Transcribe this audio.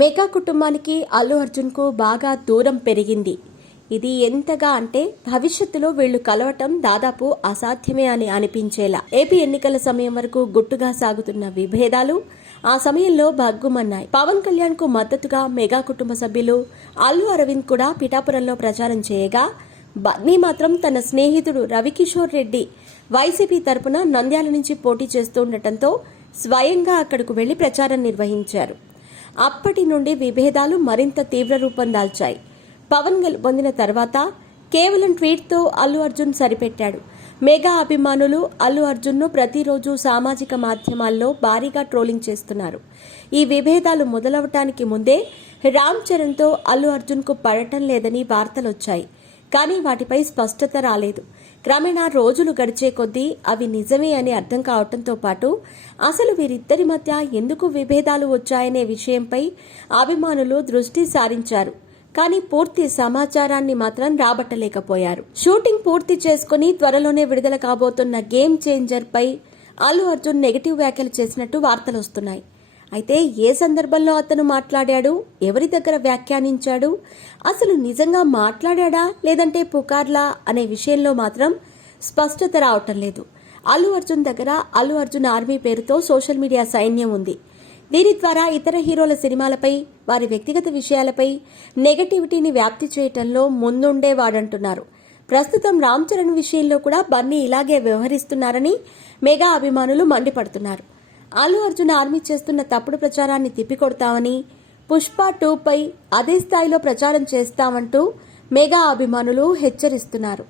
Mega కుటుంబానికి అల్లు అర్జున్కు బాగా దూరం పెరిగింది. ఇది ఎంతగా అంటే భవిష్యత్తులో వీళ్లు కలవటం దాదాపు అసాధ్యమే అని అనిపించేలా. ఏపీ ఎన్నికల సమయం వరకు గుట్టుగా సాగుతున్న విభేదాలు ఆ సమయంలో భగ్గుమన్నాయి. పవన్ కళ్యాణ్ కు మద్దతుగా మెగా కుటుంబ సభ్యులు అల్లు అరవింద్ కూడా పిఠాపురంలో ప్రచారం చేయగా, బన్నీ మాత్రం తన స్నేహితుడు రవికిషోర్ రెడ్డి వైసీపీ తరపున నంద్యాల నుంచి పోటీ చేస్తుండటంతో స్వయంగా అక్కడకు వెళ్లి ప్రచారం నిర్వహించారు. అప్పటి నుండి విభేదాలు మరింత తీవ్ర రూపం దాల్చాయి. పవన్ గెలుపొందిన తర్వాత కేవలం ట్వీట్తో అల్లు అర్జున్ సరిపెట్టాడు. మెగా అభిమానులు అల్లు అర్జున్ను ప్రతిరోజు సామాజిక మాధ్యమాల్లో భారీగా ట్రోలింగ్ చేస్తున్నారు. ఈ విభేదాలు మొదలవటానికి ముందే రామ్ చరణ్తో అల్లు అర్జున్కు పడటం లేదని వార్తలొచ్చాయి. కానీ వాటిపై స్పష్టత రాలేదు. క్రమేణా రోజులు గడిచే కొద్దీ అవి నిజమే అని అర్థం కావడంతో పాటు అసలు వీరిద్దరి మధ్య ఎందుకు విభేదాలు వచ్చాయనే విషయంపై అభిమానులు దృష్టి సారించారు. కానీ పూర్తి సమాచారాన్ని మాత్రం రాబట్టలేకపోయారు. షూటింగ్ పూర్తి చేసుకుని త్వరలోనే విడుదల కాబోతున్న గేమ్ చేంజర్ పై అల్లు అర్జున్ నెగటివ్ వ్యాఖ్యలు చేసినట్టు వార్తలొస్తున్నాయి. అయితే ఏ సందర్భంలో అతను మాట్లాడాడు, ఎవరి దగ్గర వ్యాఖ్యానించాడు, అసలు నిజంగా మాట్లాడా లేదంటే పుకార్లా అనే విషయంలో మాత్రం స్పష్టత రావటం లేదు. అల్లు అర్జున్ దగ్గర అల్లు అర్జున్ ఆర్మీ పేరుతో సోషల్ మీడియా సైన్యం ఉంది. దీని ద్వారా ఇతర హీరోల సినిమాలపై, వారి వ్యక్తిగత విషయాలపై నెగటివిటీని వ్యాప్తి చేయటంలో ముందుండేవాడంటున్నారు. ప్రస్తుతం రామ్ చరణ్ విషయంలో కూడా బన్నీ ఇలాగే వ్యవహరిస్తున్నారని మెగా అభిమానులు మండిపడుతున్నారు. అల్లు అర్జున్ ఆర్మీ చేస్తున్న తప్పుడు ప్రచారాన్ని తిప్పికొడతామని, పుష్ప 2 పై అదే స్థాయిలో ప్రచారం చేస్తామంటూ మెగా అభిమానులు హెచ్చరిస్తున్నారు.